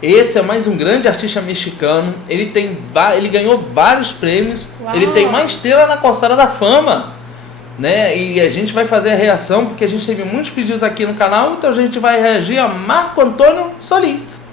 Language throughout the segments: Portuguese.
Esse é mais um grande artista mexicano. Ele ganhou vários prêmios. Uau. Ele tem uma estrela na Calçada da Fama, né? E a gente vai fazer a reação porque a gente teve muitos pedidos aqui no canal, então a gente vai reagir a Marco Antônio Solís.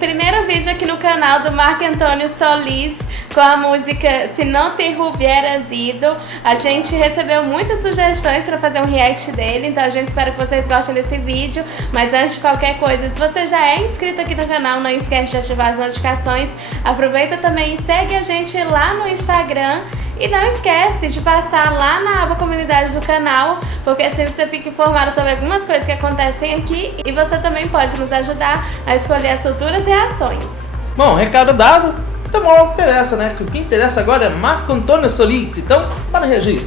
Primeiro vídeo aqui no canal do Marco Antônio Solís com a música Se Não Te Hubieras Ido. A gente recebeu muitas sugestões para fazer um react dele, então a gente espera que vocês gostem desse vídeo. Mas antes de qualquer coisa, se você já é inscrito aqui no canal, não esquece de ativar as notificações. Aproveita também e segue a gente lá no Instagram. E não esquece de passar lá na aba comunidade do canal, porque assim você fica informado sobre algumas coisas que acontecem aqui e você também pode nos ajudar a escolher as futuras reações. Bom, recado dado, então não interessa, né? O que interessa agora é Marco Antônio Solís, então bora reagir.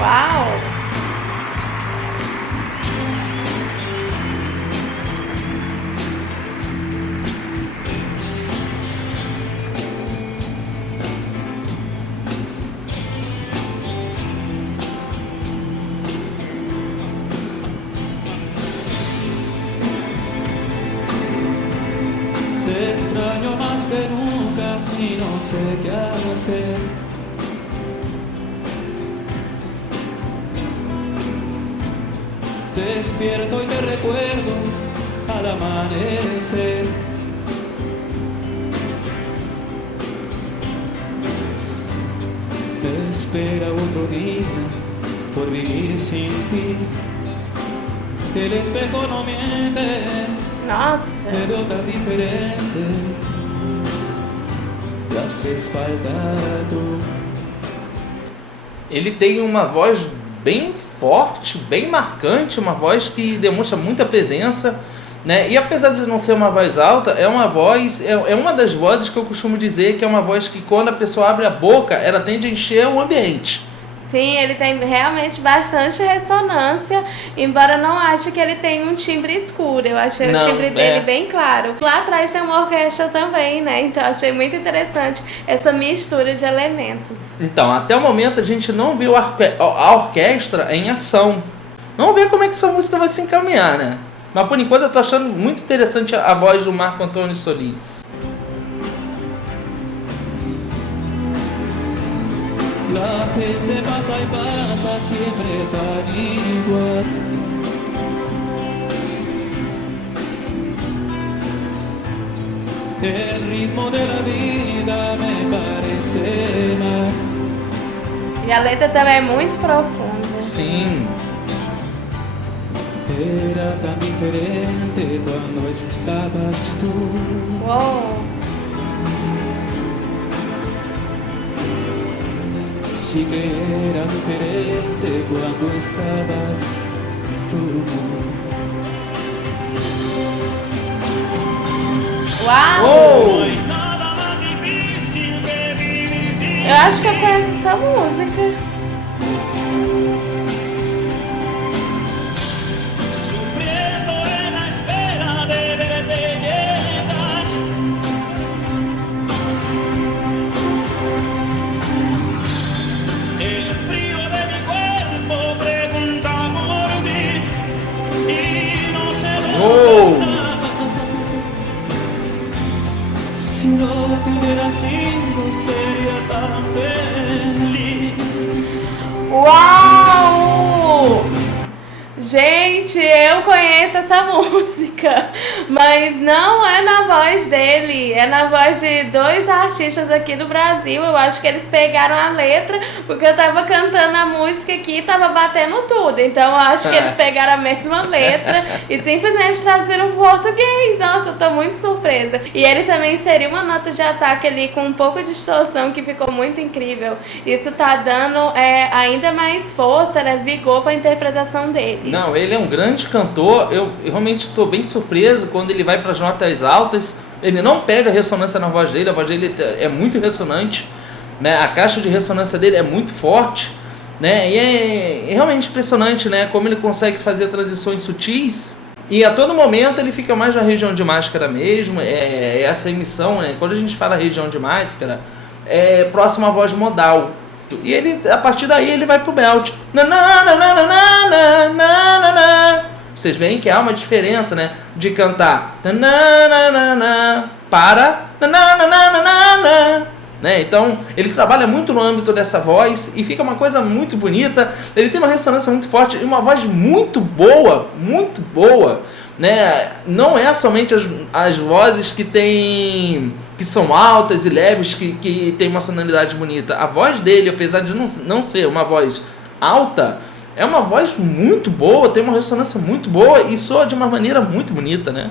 Uau! Te extraño más que nunca y no sé qué hacer. Despierto y te recuerdo al amanecer. Me espera otro día por vivir sin ti. El espejo no miente. Nossa! Me veo tan diferente. Te haces falta tú. Ele tem uma voz bem forte, bem marcante, uma voz que demonstra muita presença, né? E apesar de não ser uma voz alta, é uma voz, é uma das vozes que eu costumo dizer que é uma voz que quando a pessoa abre a boca, ela tende a encher o ambiente. Sim, ele tem realmente bastante ressonância, embora eu não ache que ele tem um timbre escuro. Eu achei o timbre dele bem claro. Lá atrás tem uma orquestra também, né? Então eu achei muito interessante essa mistura de elementos. Então, até o momento a gente não viu a orquestra em ação. Vamos ver como é que essa música vai se encaminhar, né? Mas por enquanto eu tô achando muito interessante a voz do Marco Antônio Solís. La gente pasa y pasa siempre tan igual. El ritmo de la vida me parece mal. E a letra também é muito profunda. Sim. Era tan diferente cuando estabas tú. Uou! Sí que era diferente cuando estabas tú. Uau! Oh! Eu acho que eu conheço essa música. Sufriendo en la espera de verte llegar. El frío de mi cuerpo pregunta por ti y no sé dónde estás. Si no te hubiera sido sería tan feliz. Uau! Gente, eu conheço essa música, mas não é na voz dele, é na voz de dois artistas aqui do Brasil. Eu acho que eles pegaram a letra, porque eu tava cantando a música aqui e tava batendo tudo. Então eu acho que eles pegaram a mesma letra e simplesmente traduziram pro português. Nossa, eu tô muito surpresa. E ele também inseriu uma nota de ataque ali com um pouco de distorção que ficou muito incrível. Isso tá dando ainda mais força, né, vigor pra interpretação dele. Não, ele é um grande cantor. Eu realmente estou bem surpreso quando ele vai para as notas altas. Ele não pega ressonância na voz dele, a voz dele é muito ressonante, né? A caixa de ressonância dele é muito forte, né? E é realmente impressionante, né? Como ele consegue fazer transições sutis. E a todo momento ele fica mais na região de máscara mesmo. Essa emissão, né? Quando a gente fala região de máscara, próximo à voz modal. E ele, a partir daí ele vai pro belt. Na, na, na, na, na, na, na, na, na. Vocês veem que há uma diferença, né? De cantar na, na, na, na, para na, na, na, na, na, na. Né? Então ele trabalha muito no âmbito dessa voz e fica uma coisa muito bonita. Ele tem uma ressonância muito forte e uma voz muito boa, né? Não é somente as vozes que são altas e leves que tem uma sonoridade bonita. A voz dele, apesar de não ser uma voz alta, é uma voz muito boa, tem uma ressonância muito boa e soa de uma maneira muito bonita, né?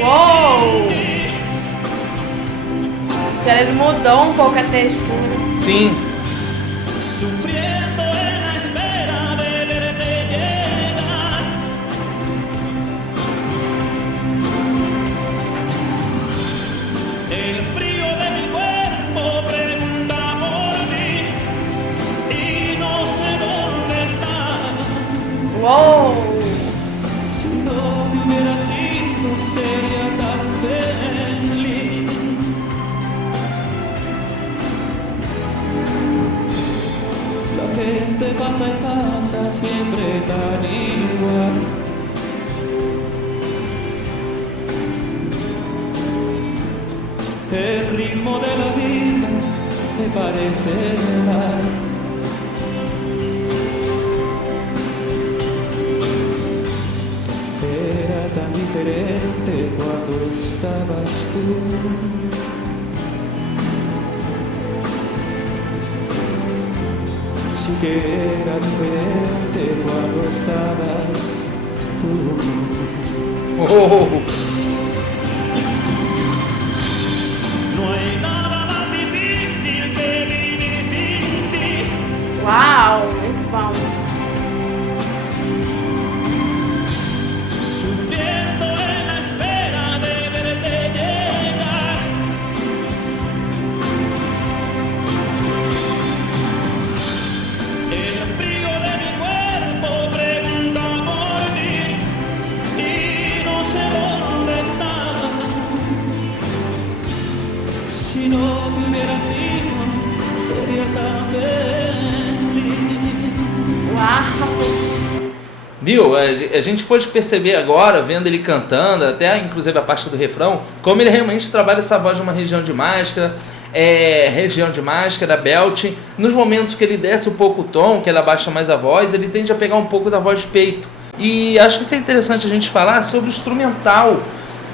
Uou! Cara, ele mudou um pouco a textura. Sim. Sufriendo en la espera de verte llegar. El frío de mi cuerpo pregunta por mí y no sé dónde está. Uou! Si no te hubiera sido, sería tan feliz. La gente pasa y pasa siempre tan igual. El ritmo de la vida me parece mal. Era tan diferente cuando estabas tú. Sí que era diferente cuando estabas tú. Oh. No hay nada más difícil que vivir sin ti. Uau! Muito bom. Sufriendo en la espera de verte llegar. El frío de mi cuerpo pregunta por mí y no sé dónde estás. Si no te hubiera sido, sería tan feliz. Uau! Viu? A gente pôde perceber agora, vendo ele cantando, até inclusive a parte do refrão, como ele realmente trabalha essa voz numa região de máscara, belt. Nos momentos que ele desce um pouco o tom, que ele abaixa mais a voz, ele tende a pegar um pouco da voz de peito. E acho que isso é interessante a gente falar sobre o instrumental,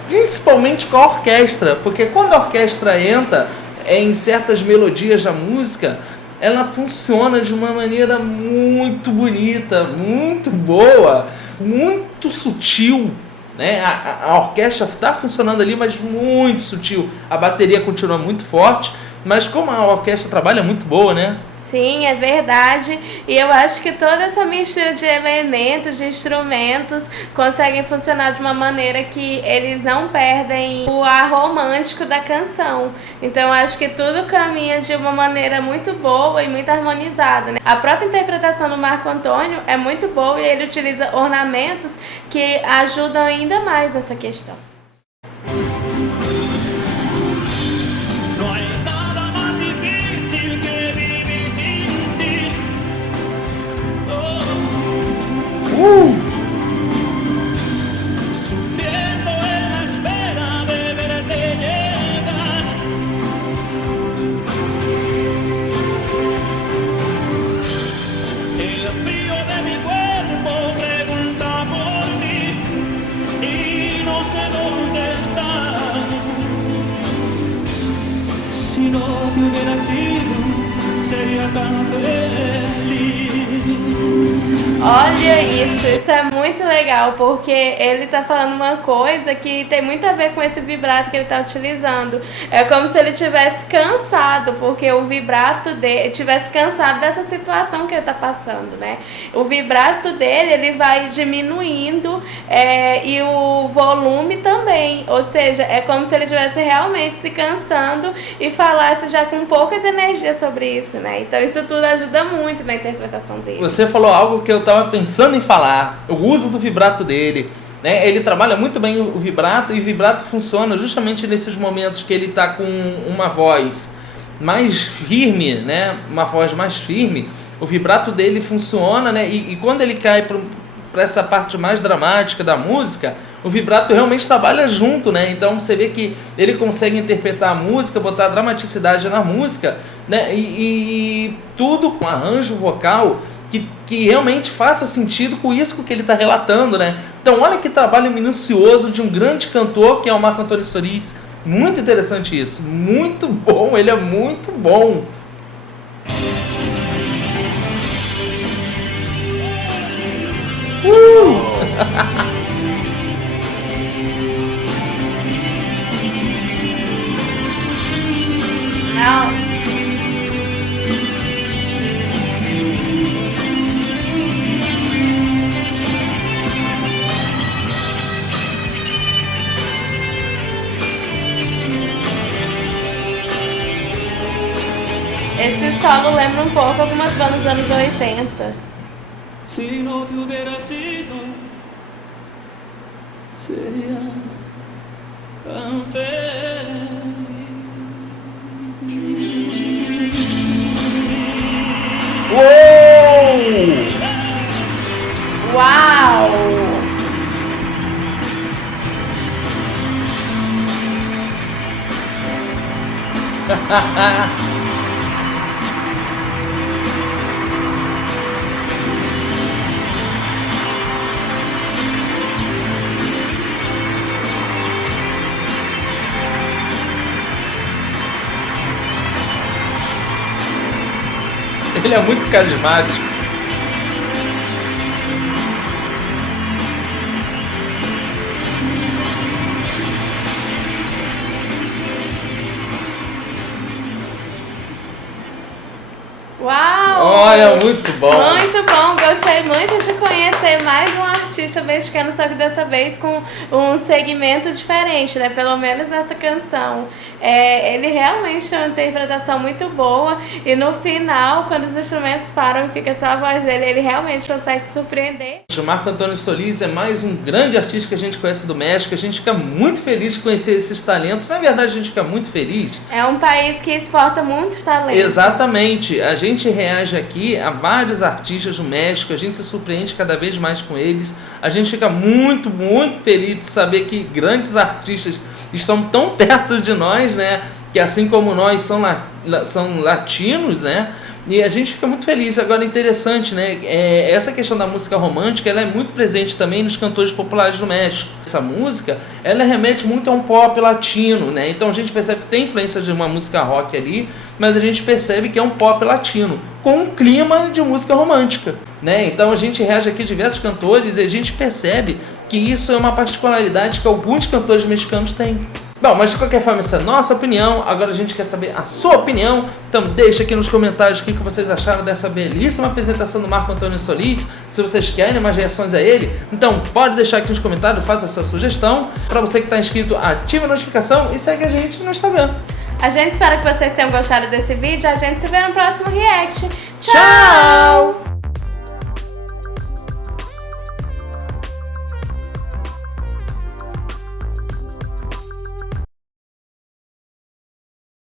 principalmente com a orquestra, porque quando a orquestra entra em certas melodias da música, ela funciona de uma maneira muito bonita, muito boa, muito sutil, né? A orquestra está funcionando ali, mas muito sutil. A bateria continua muito forte, mas como a orquestra trabalha muito boa, né? Sim, é verdade. E eu acho que toda essa mistura de elementos, de instrumentos, conseguem funcionar de uma maneira que eles não perdem o ar romântico da canção. Então eu acho que tudo caminha de uma maneira muito boa e muito harmonizada, né? A própria interpretação do Marco Antônio é muito boa e ele utiliza ornamentos que ajudam ainda mais nessa questão. No hay nada más difícil que vivir sin ti. Sufriendo en la espera de verte llegar. El frío de mi cuerpo pregunta por mí y no sé dónde estás. Si no te hubiera sido, sería tan feliz. Olha isso é muito legal, porque ele tá falando uma coisa que tem muito a ver com esse vibrato que ele tá utilizando. É como se ele tivesse cansado, porque o vibrato dele tivesse cansado dessa situação que ele tá passando, né? O vibrato dele, ele vai diminuindo e o volume também, ou seja, é como se ele estivesse realmente se cansando e falasse já com poucas energias sobre isso, né? Então isso tudo ajuda muito na interpretação dele. Você falou algo que eu estava pensando em falar, o uso do vibrato dele. né? Ele trabalha muito bem o vibrato, e o vibrato funciona justamente nesses momentos que ele está com uma voz mais firme, né? Uma voz mais firme, o vibrato dele funciona, né? E quando ele cai para essa parte mais dramática da música, o vibrato realmente trabalha junto, né? Então você vê que ele consegue interpretar a música, botar dramaticidade na música, né? E tudo com arranjo vocal que realmente faça sentido com isso que ele está relatando, né? Então olha que trabalho minucioso de um grande cantor que é o Marco Antônio Solís. Muito interessante isso, muito bom, ele é muito bom. Nossa. Esse solo lembra um pouco algumas bandas dos anos 80. Si no te hubiera sido, sería tan feliz. Uau! Ele é muito carismático. Uau! Olha, muito bom. Muito bom, gostei muito de conhecer mais um artista mexicano, só que dessa vez com um segmento diferente, né? Pelo menos nessa canção. Ele realmente tem uma interpretação muito boa e no final, quando os instrumentos param e fica só a voz dele, ele realmente consegue surpreender. O Marco Antônio Solís é mais um grande artista que a gente conhece do México. A gente fica muito feliz de conhecer esses talentos. Na verdade, a gente fica muito feliz. É um país que exporta muitos talentos. Exatamente. A gente reage aqui a vários artistas do México. A gente se surpreende cada vez mais com eles. A gente fica muito, muito feliz de saber que grandes artistas estão tão perto de nós, né? Que assim como nós são latinos, né? E a gente fica muito feliz. Agora, interessante, né? Essa questão da música romântica, ela é muito presente também nos cantores populares do México. Essa música, ela remete muito a um pop latino, né? Então a gente percebe que tem influência de uma música rock ali, mas a gente percebe que é um pop latino, com um clima de música romântica, né? Então a gente reage aqui a diversos cantores e a gente percebe que isso é uma particularidade que alguns cantores mexicanos têm. Bom, mas de qualquer forma, essa é a nossa opinião. Agora a gente quer saber a sua opinião. Então deixa aqui nos comentários o que vocês acharam dessa belíssima apresentação do Marco Antônio Solís. Se vocês querem mais reações a ele, então pode deixar aqui nos comentários, faça a sua sugestão. Para você que está inscrito, ative a notificação e segue a gente no Instagram. A gente espera que vocês tenham gostado desse vídeo. A gente se vê no próximo react. Tchau!